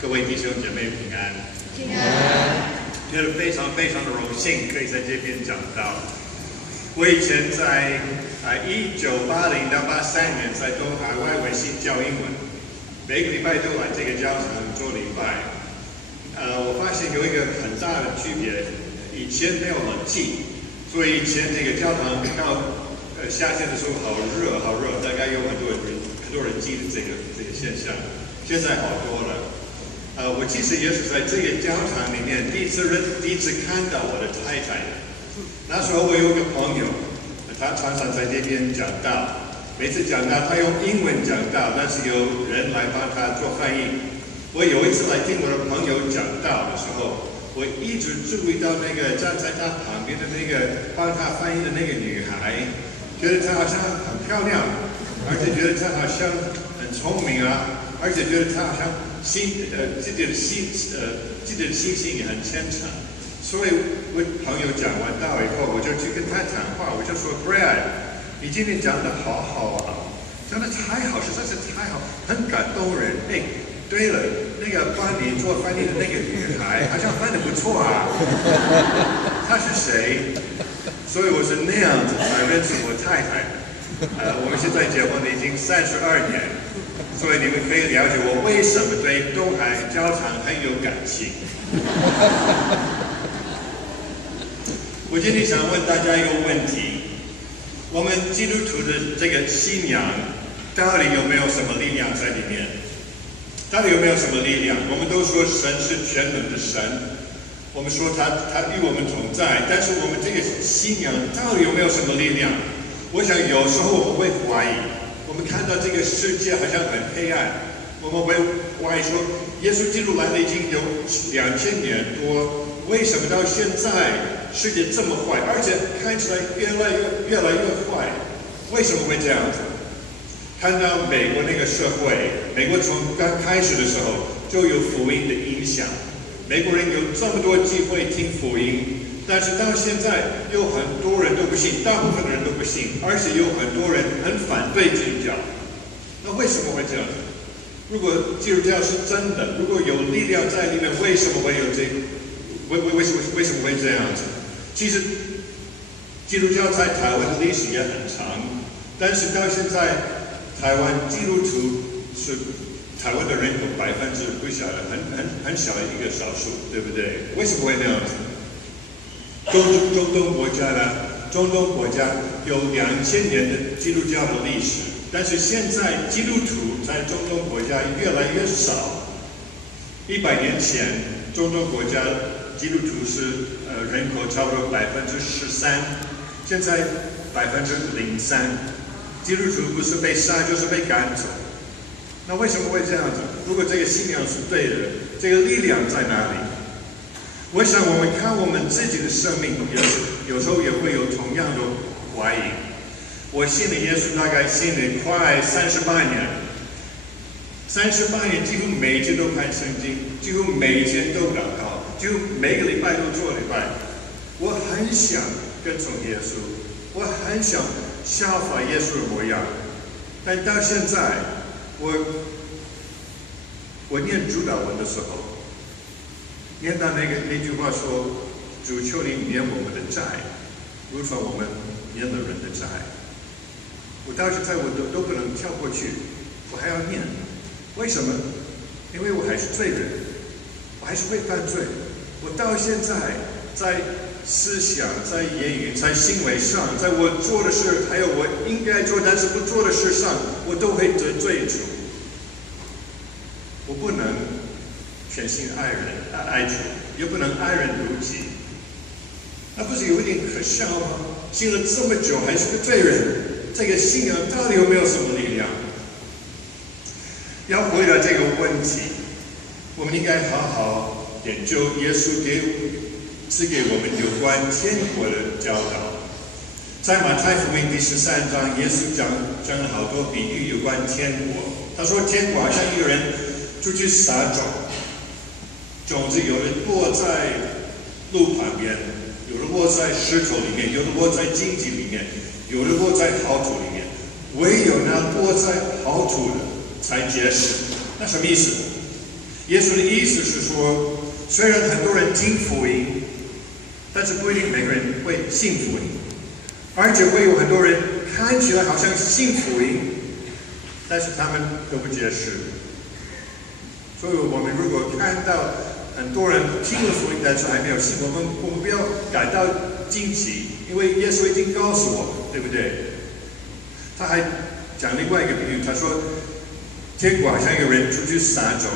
各位弟兄姐妹平安，平安。觉得非常非常的荣幸，可以在这边讲道。我以前在1980到83年在东海外文系教英文，每个礼拜都来这个教堂做礼拜。我发现有一个很大的区别，以前没有冷气，所以以前这个教堂到夏天的时候好热，大概有很多人记得这个现象。现在好多了。我其实也是在这个教堂里面第一次看到我的太太。那时候我有个朋友，他常常在这边讲道，每次讲道他用英文讲道，但是有人来帮他做翻译。我有一次来听我的朋友讲道的时候，我一直注意到那个站在他旁边的那个帮他翻译的那个女孩，觉得她好像很漂亮，而且觉得她好像很聪明啊，而且觉得她好像自己的心性也很虔诚。所以我朋友讲完道以后，我就去跟他谈话，我就说 Brad， 你今天讲得好好啊，讲得太好，实在是太好，很感动人。对了，那个帮你做翻译的那个女孩，好像翻得不错啊。她是谁？所以我是那样子才认识我太太。我们现在结婚了已经32年，所以你们可以了解我为什么对东海教堂很有感情。我今天想问大家一个问题：我们基督徒的这个信仰到底有没有什么力量在里面？到底有没有什么力量？我们都说神是全能的神，我们说他与我们同在，但是我们这个信仰到底有没有什么力量？我想有时候我们会怀疑，我们看到这个世界好像很黑暗，我们会怀疑说，耶稣基督来了已经有2000年多，为什么到现在世界这么坏，而且看起来越来越坏？为什么会这样子？看到美国那个社会，美国从刚开始的时候就有福音的影响，美国人有这么多机会听福音，但是到现在有很多人都不信，大部分的人都不信，而且有很多人很反对基督教。那为什么会这样子？如果基督教是真的，如果有力量在里面，为什么会有为什么会这样子？其实基督教在台湾的历史也很长，但是到现在台湾基督徒是台湾的人口不晓得很小的一个少数，对不对？为什么会那样子？中东国家有2000年的基督教的历史，但是现在基督徒在中东国家越来越少。100年前，中东国家基督徒是人口差不多13%，现在03%。基督徒不是被杀就是被赶走，那为什么会这样子？如果这个信仰是对的，这个力量在哪里？我想我们看我们自己的生命，有时候也会有同样的怀疑。我信了耶稣大概信了快38年，38年几乎每天都看圣经，几乎每天都祷告，几乎每个礼拜都做礼拜。我很想跟从耶稣，我很想效法耶稣的模样，但到现在，我念主祷文的时候，念到那句话说：“主求你免我们的债，如同我们免了人的债。”我到现在我都不能跳过去，我还要念，为什么？因为我还是罪人，我还是会犯罪，我到现在在思想，在言语，在行为上，在我做的事，还有我应该做但是不做的事上，我都会得罪主。我不能全心爱主，也不能爱人如己。那不是有一点可笑吗？信了这么久还是个罪人，这个信仰到底有没有什么力量？要回答这个问题，我们应该好好研究耶稣赐给我们有关天国的教导。在马太福音第13章，耶稣讲了好多比喻有关天国。他说天国好像一个人出去撒种，种子有的落在路旁边，有的落在石头里面，有的落在荆棘里面，有的落在好土里面。唯有那落在好土的才结实。那什么意思？耶稣的意思是说，虽然很多人听福音，但是不一定每个人会信福音，而且会有很多人看起来好像信福音，但是他们都不接受。所以我们如果看到很多人听了福音，但是还没有信，我们不要感到惊奇，因为耶稣已经告诉我们，对不对？他还讲另外一个比喻，他说天国好像有人出去撒种，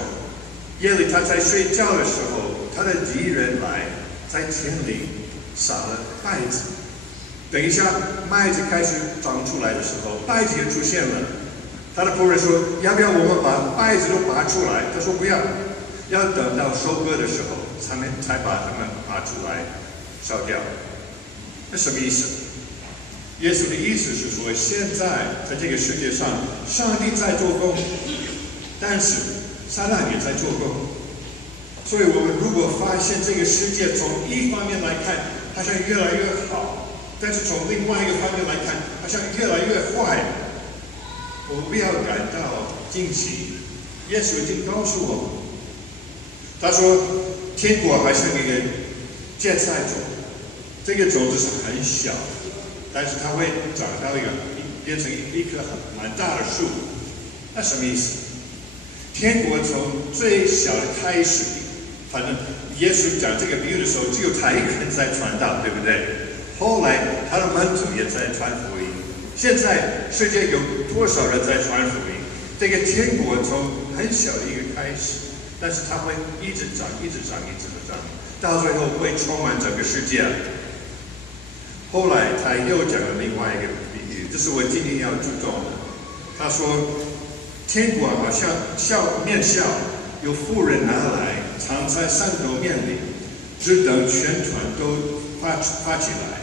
夜里他在睡觉的时候，他的敌人来在田里撒了稗子。等一下麦子开始长出来的时候，稗子也出现了。他的仆人说：“要不要我们把稗子都拔出来？”他说：“不要，要等到收割的时候，才把它们拔出来烧掉。”那什么意思？耶稣的意思是说，现在在这个世界上，上帝在做工，但是撒旦也在做工。所以我们如果发现这个世界从一方面来看好像越来越好，但是从另外一个方面来看好像越来越坏，我们不要感到惊奇。耶稣已经告诉我们，他说天国好像一个芥菜种，这个种子是很小，但是它会长到变成一棵蛮大的树。那什么意思？天国从最小的开始，反正耶稣讲这个比喻的时候，只有他一个人在传道，对不对？后来他的门徒也在传福音。现在世界有多少人在传福音？这个天国从很小的一个开始，但是它会一直长，一直长，一直长，到最后会充满整个世界。后来他又讲了另外一个比喻，这是我今天要注重的。他说，天国好像面笑，有妇人拿来藏在三斗面里，只等全团都发起来。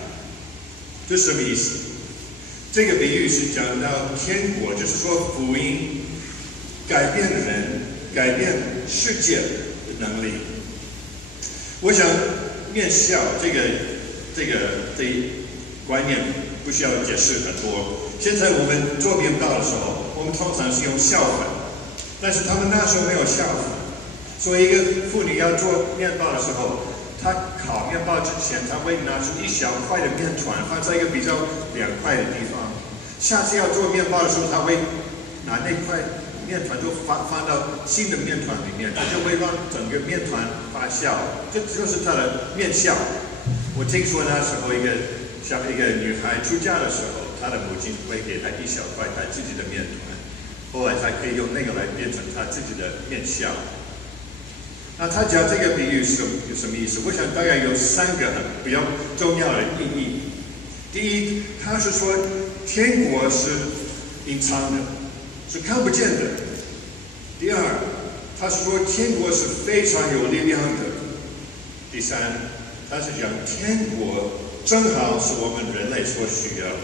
这是什么意思？这个比喻是讲到天国，就是说福音改变人、改变世界的能力。我想面笑这观念不需要解释很多。现在我们做面包的时候，我们通常是用酵粉，但是他们那时候没有酵粉，所以一个妇女要做面包的时候，她烤面包之前，她会拿出一小块的面团放在一个比较凉快的地方。下次要做面包的时候，她会拿那块面团就放到新的面团里面，它就会让整个面团发酵，这就是它的面酵。我听说那时候一个女孩出嫁的时候，她的母亲会给她一小块她自己的面团，后来她可以用那个来变成她自己的面酵。那他讲这个比喻有什么意思？我想大概有3个比较重要的意义。第一，他是说天国是隐藏的，是看不见的。第二，他是说天国是非常有力量的。第三，他是讲天国正好是我们人类所需要的。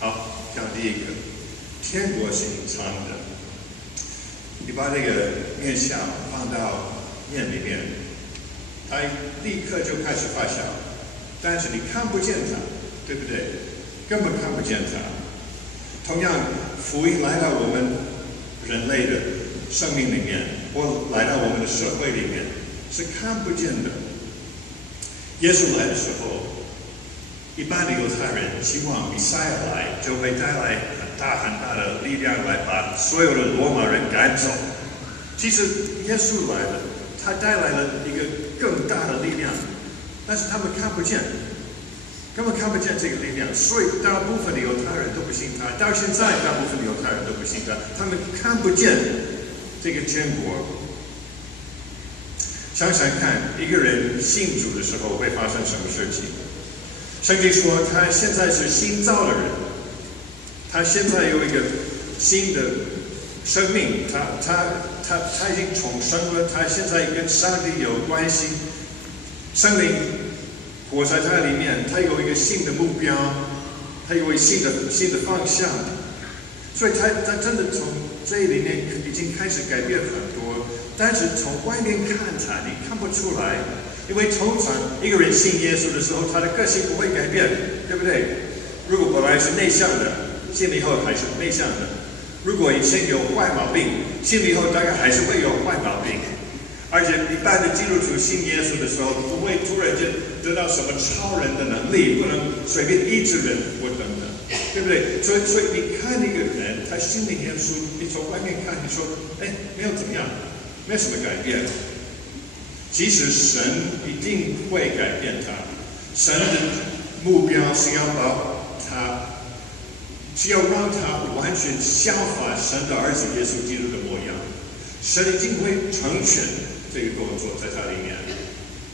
好，讲第一个，天国是隐藏的。你把这个面酵放到面里面，它立刻就开始发酵，但是你看不见它，对不对？根本看不见它。同样，福音来到我们人类的生命里面，或来到我们的社会里面，是看不见的。耶稣来的时候，一般的犹太人希望弥赛亚来，就会带来很大的力量来把所有的罗马人赶走。其实耶稣来了，他带来了一个更大的力量，但是他们看不见，根本看不见这个力量，所以大部分的犹太人都不信他。到现在，大部分的犹太人都不信他，他们看不见这个天国。想想看，一个人信主的时候会发生什么事情？圣经说他现在是新造的人，他现在有一个新的生命，他已经重生了，他现在跟上帝有关系，圣灵活在他里面，他有一个新的目标，他有一个新的方向，所以他真的从这里面已经开始改变很多，但是从外面看他，你看不出来。因为通常一个人信耶稣的时候，他的个性不会改变，对不对？如果本来是内向的，信了以后还是内向的；如果以前有坏毛病，信了以后大概还是会有坏毛病。而且一般的基督徒信耶稣的时候，不会突然间得到什么超人的能力，不能随便医治人或等等，对不对？所以你看那个人，他信了耶稣，你从外面看，你说，没有怎么样，没有什么改变。其实神一定会改变他，神的目标是要让他完全效法神的儿子耶稣基督的模样。神一定会成全这个工作在他里面，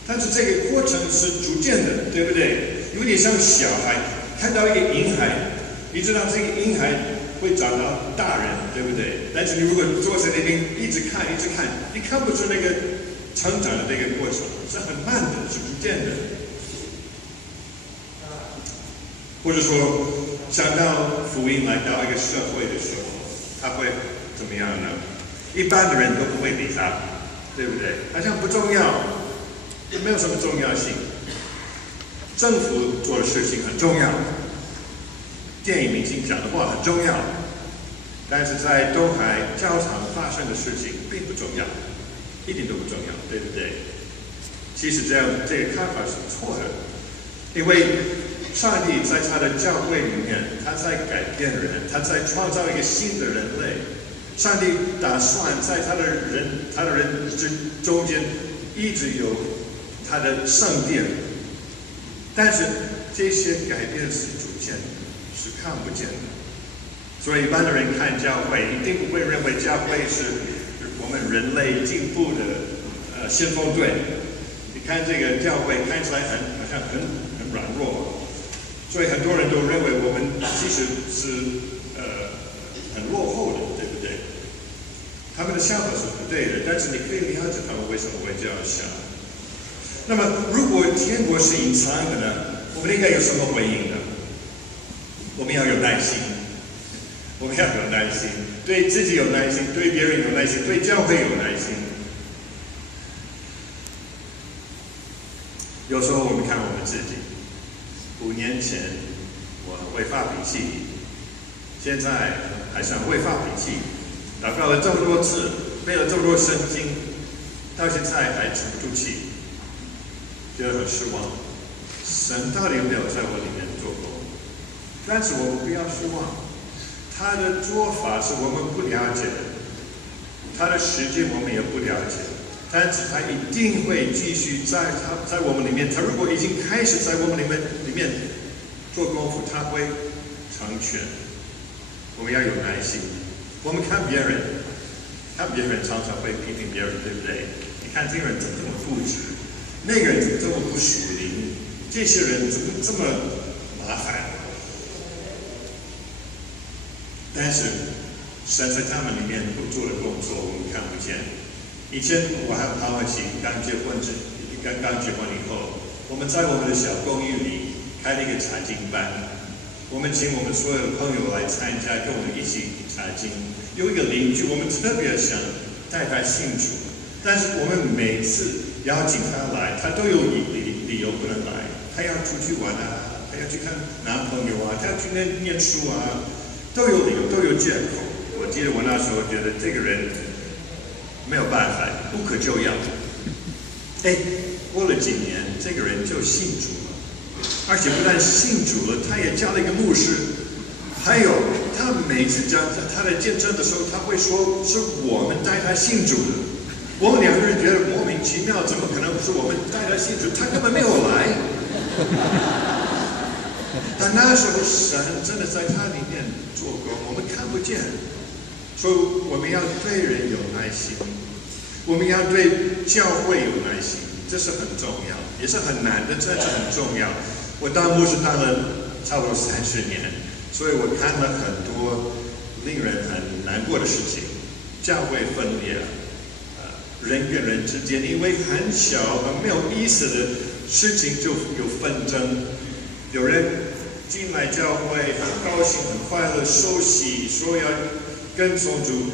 但是这个过程是逐渐的，对不对？有点像小孩看到一个婴孩，你知道这个婴孩会长到大人，对不对？但是你如果坐在那边一直看，你看不出那个成长的这个过程，是很慢的，是逐渐的。或者说，想到福音来到一个社会的时候，他会怎么样呢？一般的人都不会理他，对不对？好像不重要，也没有什么重要性。政府做的事情很重要，电影明星讲的话很重要，但是在东海教场发生的事情并不重要，一点都不重要，对不对？其实这个看法是错的，因为上帝在他的教会里面，他在改变人，他在创造一个新的人类。上帝打算在他的人中间一直有他的圣殿，但是这些改变是逐渐的，是看不见的。所以一般的人看教会，一定不会认为教会是我们人类进步的先锋队。你看这个教会看起来好像很软弱，所以很多人都认为我们其实是很落后的，对不对？他们的想法是不对的，但是你可以了解他们为什么会这样想。那么，如果天国是隐藏的呢？我们应该有什么回应呢？我们要有耐心，我们要有耐心，对自己有耐心，对别人有耐心，对教会有耐心。有时候我们看我们自己，5年前我会发脾气，现在还是会发脾气。祷告了这么多次，背了这么多圣经，到现在还沉不住气，觉得很失望。神到底有没有在我里面做工？但是我们不要失望，他的做法是我们不了解的，他的时间我们也不了解，但是他一定会继续在我们里面。他如果已经开始在我们里面做功夫，他会成全。我们要有耐心。我们看别人常常会批评别人，对不对？你看这个人怎么这么固执，那个人怎么这么不属灵，这些人怎么这么麻烦？但是神在他们里面不做的工作，我们看不见。以前我和庞伟琪刚结婚以后，我们在我们的小公寓里开了一个查经班。我们请我们所有的朋友来参加，跟我们一起查经。有一个邻居，我们特别想带他信主，但是我们每次邀请他来，他都有理由不能来。他要出去玩啊，他要去看男朋友啊，他要去念书啊，都有理由，都有借口。我记得我那时候觉得这个人没有办法，不可救药。过了几年，这个人就信主了。而且不但信主了，他也交了一个牧师。还有，他每次讲他的见证的时候，他会说是我们带他信主的。我们两个人觉得莫名其妙，怎么可能是我们带他信主？他根本没有来。但那时候神真的在他里面做工，我们看不见。所以我们要对人有耐心，我们要对教会有耐心，这是很重要，也是很难的，这是很重要。我当牧师当了差不多30年，所以我看了很多令人很难过的事情，教会分裂，人跟人之间因为很小很没有意思的事情就有纷争，有人进来教会很高兴很快乐受洗，说要跟从主，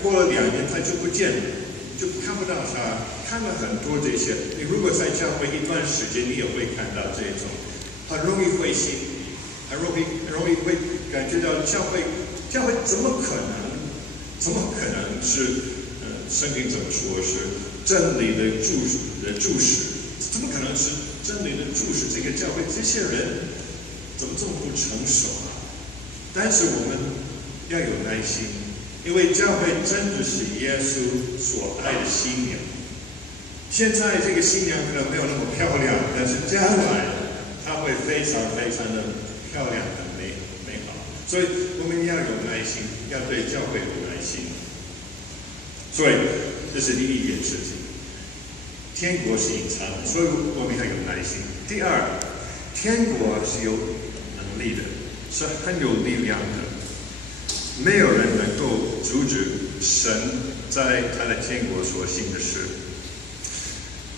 过了2年他就不见了，就看不到他。看了很多这些，你如果在教会一段时间，你也会看到这种，很容易灰心，很容易会感觉到教会教会怎么可能是圣经怎么说是真理的柱石？怎么可能是真理的柱石？这个教会这些人怎么这么不成熟啊？但是我们要有耐心，因为教会真的是耶稣所爱的新娘。现在这个新娘可能没有那么漂亮，但是将来她会非常非常的漂亮的美好。所以我们要有耐心，要对教会有耐心。所以这是第一件事情，天国是隐藏的，所以我们要有耐心。第二，天国是有能力的，是很有力量的，没有人能够阻止神在他的天国所行的事。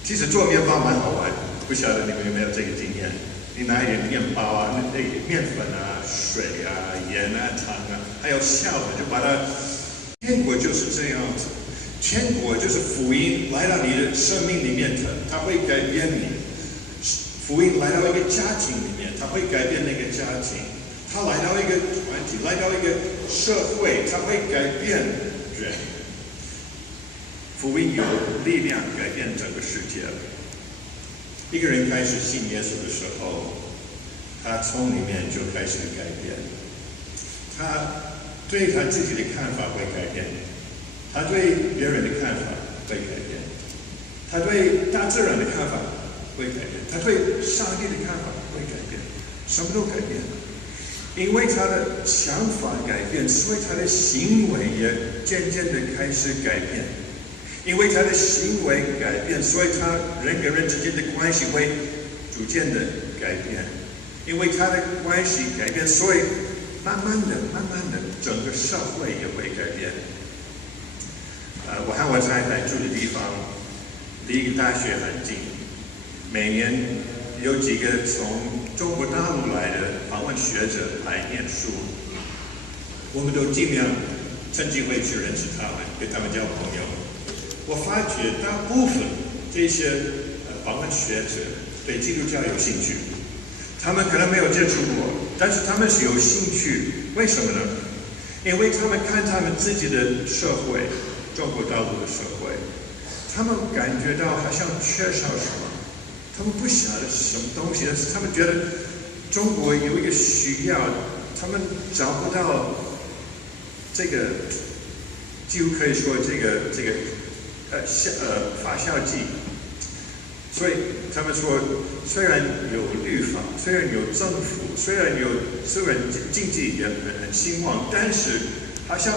其实做面包蛮好玩，不晓得你们有没有这个经验？你拿一点面包啊，那面粉啊、水啊、盐啊、糖啊，还有酵母，就把它。天国就是这样子。天国就是福音来到你的生命里面，它会改变你。福音来到一个家庭里面，它会改变那个家庭；它来到一个团体，来到一个社会，它会改变人。福音有力量改变整个世界。一个人开始信耶稣的时候，他从里面就开始改变。他对他自己的看法会改变。他对别人的看法会改变，他对大自然的看法会改变，他对上帝的看法会改变，什么都改变。因为他的想法改变，所以他的行为也渐渐的开始改变。因为他的行为改变，所以他人跟人之间的关系会逐渐的改变。因为他的关系改变，所以慢慢的，整个社会也会改变。我和我太太住的地方离一个大学很近，每年有几个从中国大陆来的访问学者来念书，我们都尽量趁机会去认识他们，跟他们交朋友。我发觉大部分这些访问学者对基督教有兴趣，他们可能没有接触过，但是他们是有兴趣。为什么呢？因为他们看他们自己的社会。中国大陆的社会，他们感觉到好像缺少什么，他们不晓得什么东西，但是他们觉得中国有一个需要，他们找不到这个，几乎可以说这个发酵剂，所以他们说，虽然有律法，虽然有政府，虽然经济也很兴旺，但是好像。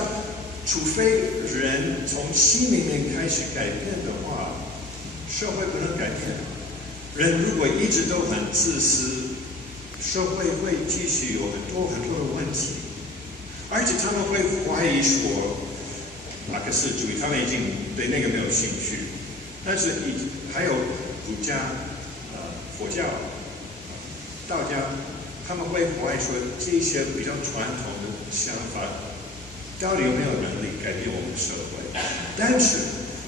除非人从心里面开始改变的话，社会不能改变。人如果一直都很自私，社会会继续有很多的问题，而且他们会怀疑说马克思主义，他们已经对那个没有兴趣。但是还有儒家、佛教、道家，他们会怀疑说这些比较传统的想法。到底有没有能力改变我们的社会？但是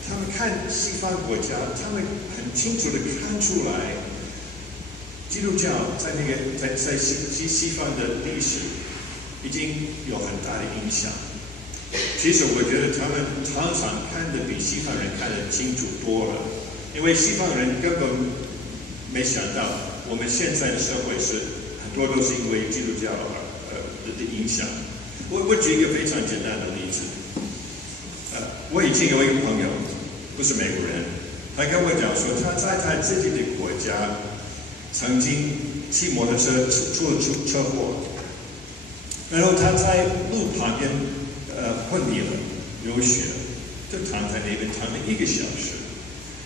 他们看西方国家，他们很清楚地看出来，基督教在西方的历史已经有很大的影响。其实我觉得他们常常看得比西方人看得清楚多了，因为西方人根本没想到我们现在的社会是很多都是因为基督教的影响。我举一个非常简单的例子，我以前有一个朋友，不是美国人，他跟我讲说，他在他自己的国家曾经骑摩托车出了车祸，然后他在路旁边昏迷了，流血，就躺在那边躺了1个小时，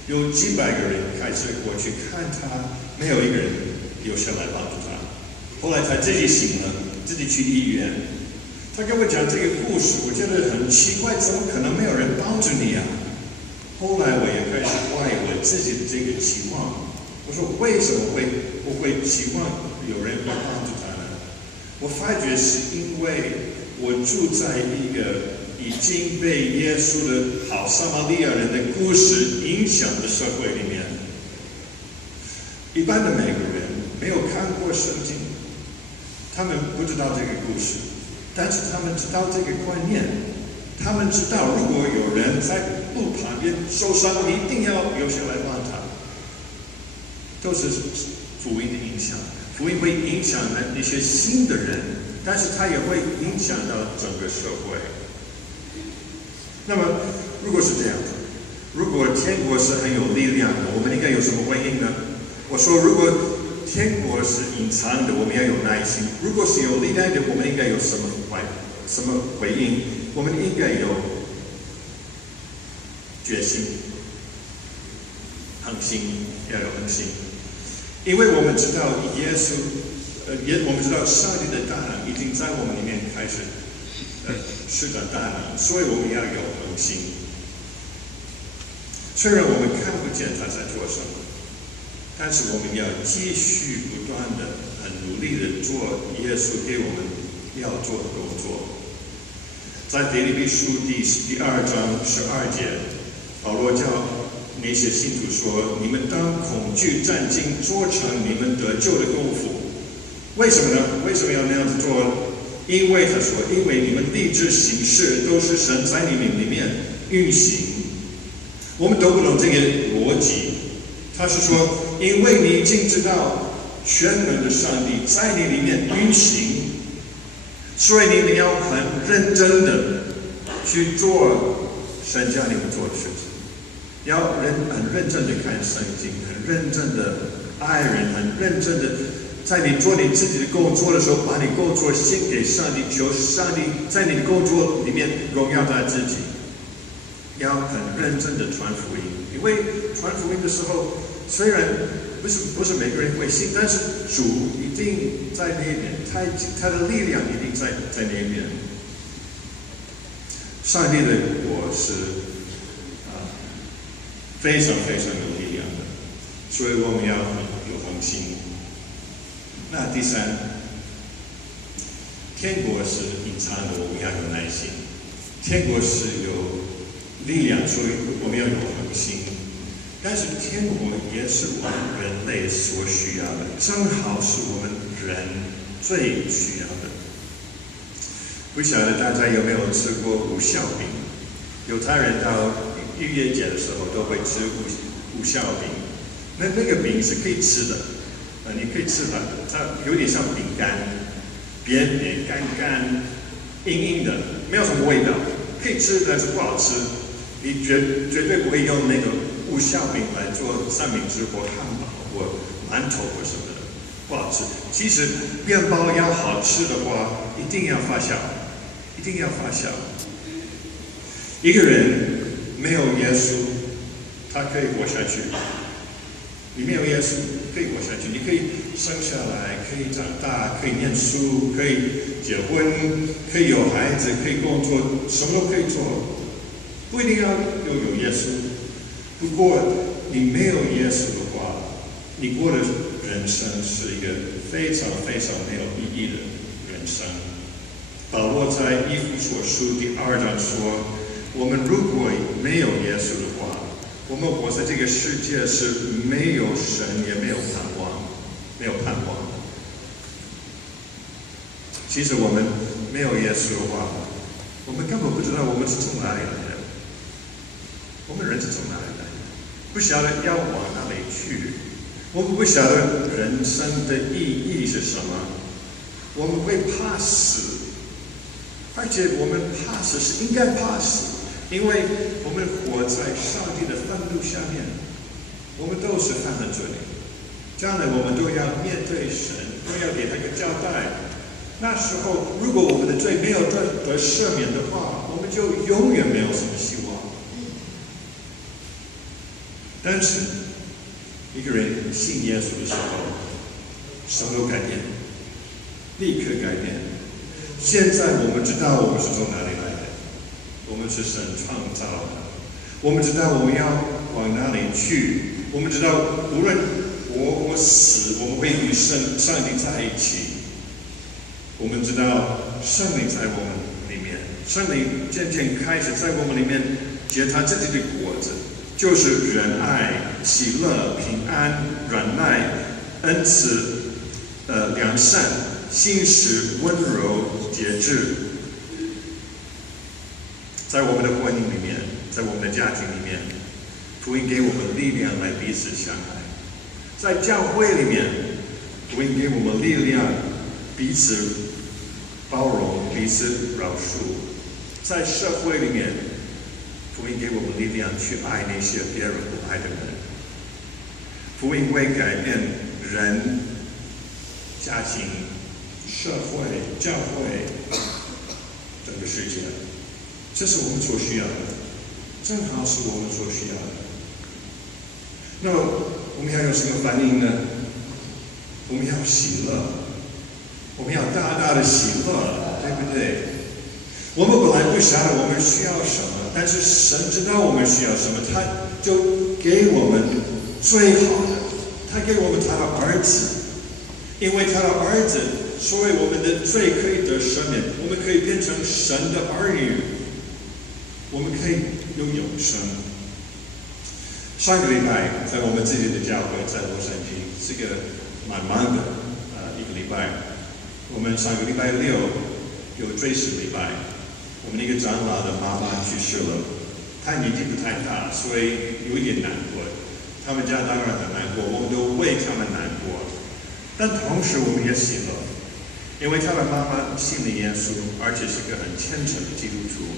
有几百个人开车过去看他，没有一个人留下来帮助他。后来他自己醒了，自己去医院。他跟我讲这个故事，我觉得很奇怪，怎么可能没有人帮助你啊？后来我也开始怀疑我自己的这个期望。我说为什么我会期望有人会帮助他呢？我发觉是因为我住在一个已经被耶稣的好撒玛利亚人的故事影响的社会里面。一般的美国人没有看过圣经，他们不知道这个故事。但是他们知道这个观念，他们知道如果有人在路旁边受伤，你一定要留下来帮他。都是福音的影响，福音会影响那些新的人，但是它也会影响到整个社会。那么，如果是这样子，如果天国是很有力量的，我们应该有什么回应呢？我说，如果天国是隐藏的，我们要有耐心；如果是有力量的，我们应该有什么回应？我们应该有决心、恒心，要有恒心。因为我们知道耶稣，我们知道上帝的大能已经在我们里面开始施展大能，所以我们要有恒心。虽然我们看不见他在做什么，但是我们要继续不断的、很努力的做耶稣给我们要做的工作。在腓立比书第2章12节，保罗叫那些信徒说：“你们当恐惧战兢，做成你们得救的功夫。”为什么呢？为什么要那样子做？因为他说：“因为你们立志行事，都是神在你们里面运行。”我们都不懂这个逻辑。他是说，因为你已经知道全能的上帝在你里面运行，所以你们要很认真的去做神叫你们做的事情。要很认真的看圣经，很认真的爱人，很认真的在你做你自己的工作的时候，把你工作献给上帝，求上帝在你的工作里面荣耀他自己。要很认真的传福音，因为传福音的时候，虽然不是每个人会信，但是主一定在那边，他的力量一定在那边。上帝的国是非常非常有力量的，所以我们要有恒心。那第三，天国是隐藏的，我们要有耐心。天国是有力量，所以我们要有恒心。但是天国也是我们人类所需要的，正好是我们人最需要的。不晓得大家有没有吃过五孝饼？犹太人到逾越节的时候都会吃五孝饼，那个饼是可以吃的，你可以吃的，它有点像饼干，扁扁干干、硬硬的，没有什么味道，可以吃，但是不好吃。你绝对不会用那个五孝饼来做三明治或汉堡或馒头或什么的，不好吃。其实面包要好吃的话，一定要发酵，一定要发酵。一个人没有耶稣，他可以活下去。你没有耶稣可以活下去，你可以生下来，可以长大，可以念书，可以结婚，可以有孩子，可以工作，什么都可以做。不一定要有耶稣，不过你没有耶稣的话，你过的人生是一个非常非常没有意义的人生。保罗在以弗所书第2章说，我们如果没有耶稣的话，我们活在这个世界是没有神也没有盼望，没有盼望。其实我们没有耶稣的话，我们根本不知道我们是从哪里来的。我们人是从哪里来的？不晓得要往哪里去。我们不晓得人生的意义是什么。我们会怕死，而且我们怕死是应该怕死，因为我们活在上帝的愤怒下面。我们都是犯了罪，将来我们都要面对神，都要给他一个交代。那时候，如果我们的罪没有得赦免的话，我们就永远没有什么希望。但是，一个人信耶稣的时候，什么都改变，立刻改变。现在我们知道我们是从哪里来的，我们是神创造的，我们知道我们要往哪里去，我们知道无论活或死，我们会与上帝在一起。我们知道圣灵在我们里面，圣灵渐渐开始在我们里面结他自己的果子。就是仁爱、喜乐、平安、忍耐、恩慈、良善、信实、温柔、节制。在我们的婚姻里面，在我们的家庭里面，福音给我们力量来彼此相爱；在教会里面，福音给我们力量彼此包容、彼此饶恕；在社会里面，福音给我们力量去爱那些别人不爱的人。福音会改变人、家庭、社会、教会整个世界。这是我们所需要的，正好是我们所需要的。那么我们要有什么反应呢？我们要喜乐，我们要大大的喜乐，对不对？我们本来不晓得我们需要什么，但是神知道我们需要什么，他就给我们最好的，他给我们他的儿子，因为他的儿子，所以我们的罪可以得赦免，我们可以变成神的儿女。我们可以有永生。上个礼拜在我们自己的教会，在洛杉矶，是个蛮忙的一个礼拜。我们上个礼拜六有追思礼拜，我们一个长老的妈妈去世了，她年纪不太大，所以有一点难过。他们家当然很难过，我们都为他们难过，但同时我们也喜乐，因为他的妈妈信了耶稣，而且是个很虔诚的基督徒。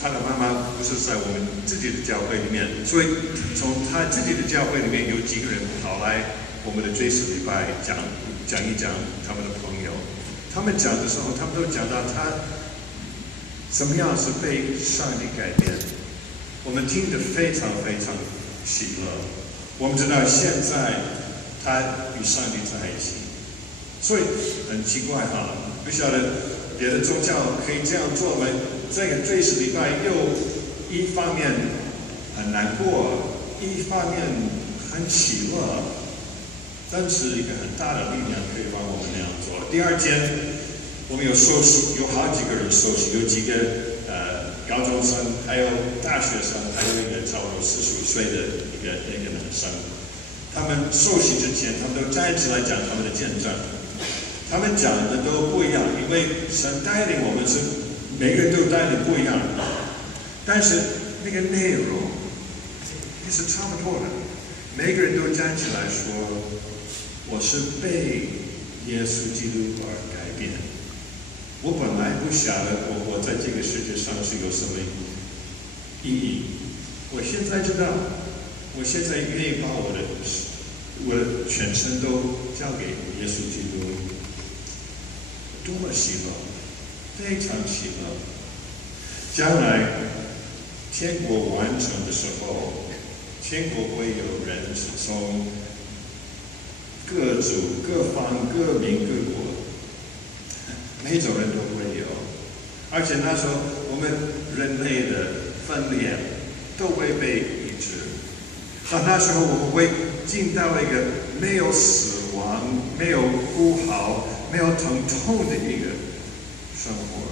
他的妈妈不是在我们自己的教会里面，所以从他自己的教会里面有几个人跑来我们的追思礼拜讲一讲他们的朋友。他们讲的时候，他们都讲到他怎么样是被上帝改变。我们听得非常非常喜乐。我们知道现在他与上帝在一起，所以很奇怪哈，不晓得别的宗教可以这样做吗？这个追思礼拜又一方面很难过，一方面很喜乐，但是一个很大的力量可以让我们那样做。第二天，我们有受洗，有好几个人受洗，有几个高中生，还有大学生，还有一个差不多45岁的一个男生。他们受洗之前，他们都站起来讲他们的见证。他们讲的都不一样，因为神带领我们是每个人都带领不一样，但是那个内容也是差不多的。每个人都站起来说：“我是被耶稣基督而改变。我本来不晓得我活在这个世界上是有什么意义，我现在知道，我现在愿意把我的全身都交给耶稣基督。”多么喜乐，非常喜乐！将来天国完成的时候，天国会有人是从各族、各方、各民、各国，每种人都会有。而且那时候，我们人类的分裂都会被医治。到那时候，我们会进到一个没有死亡、没有哭嚎、没有疼痛的一个生活，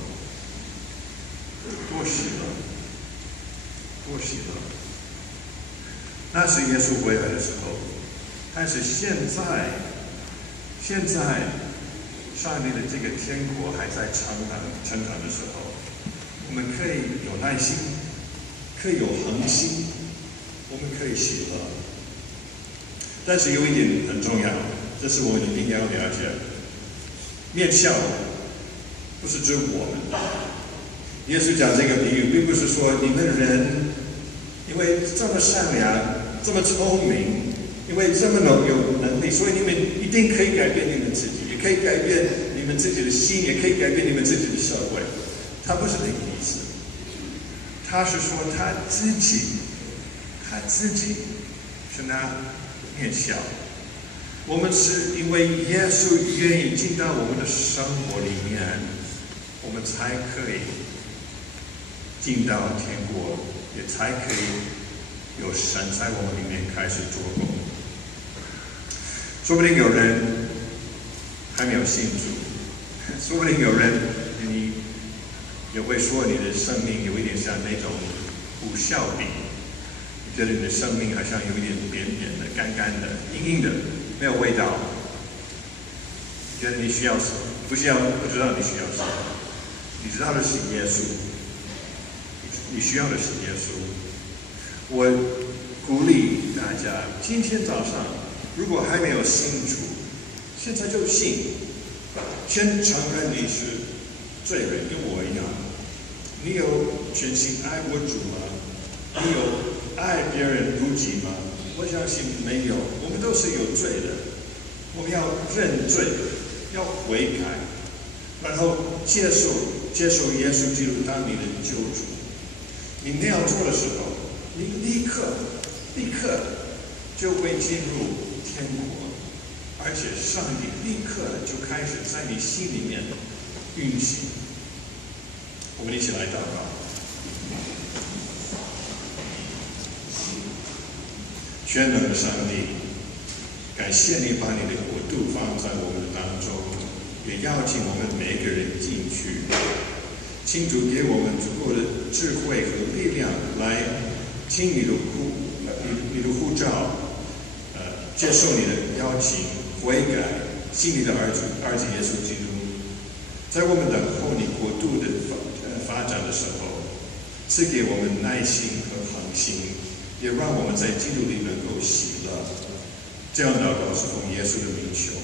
多喜乐，多喜乐！那是耶稣回来的时候，但是现在，上帝的这个天国还在成长的时候，我们可以有耐心，可以有恒心，我们可以喜乐。但是有一点很重要，这是我们一定要了解。面笑不是指我们。耶稣讲这个比喻，并不是说你们人因为这么善良、这么聪明，因为这么有能力，所以你们一定可以改变你们自己，也可以改变你们自己的心，也可以改变你们自己的社会。他不是那个意思，他是说他自己是那面笑。我们是因为耶稣愿意进到我们的生活里面，我们才可以进到天国，也才可以有神在我们里面开始做工。说不定有人还没有信主，说不定有人你也会说你的生命有一点像那种无效饼，你觉得你的生命好像有一点扁扁的、干干的、硬硬的。没有味道，觉得你需要不知道你需要什么，你知道的是耶稣，你需要的是耶稣。我鼓励大家，今天早上如果还没有信主，现在就信，先承认你是罪人，跟我一样。你有全心爱我主吗？你有爱别人如己吗？我相信没有，我们都是有罪的。我们要认罪，要悔改，然后接受耶稣基督当你的救主。你那样做的时候，你立刻就会进入天国，而且上帝立刻就开始在你心里面运行。我们一起来祷告。全能的上帝，感谢你把你的国度放在我们的当中，也邀请我们每个人进去。请主给我们足够的智慧和力量来听你的呼召，接受你的邀请，悔改，信你的儿子耶稣基督。在我们等候你国度的发展的时候，赐给我们耐心和恒心，也让我们在基督里能够喜乐。这样祷告是奉耶稣的名求。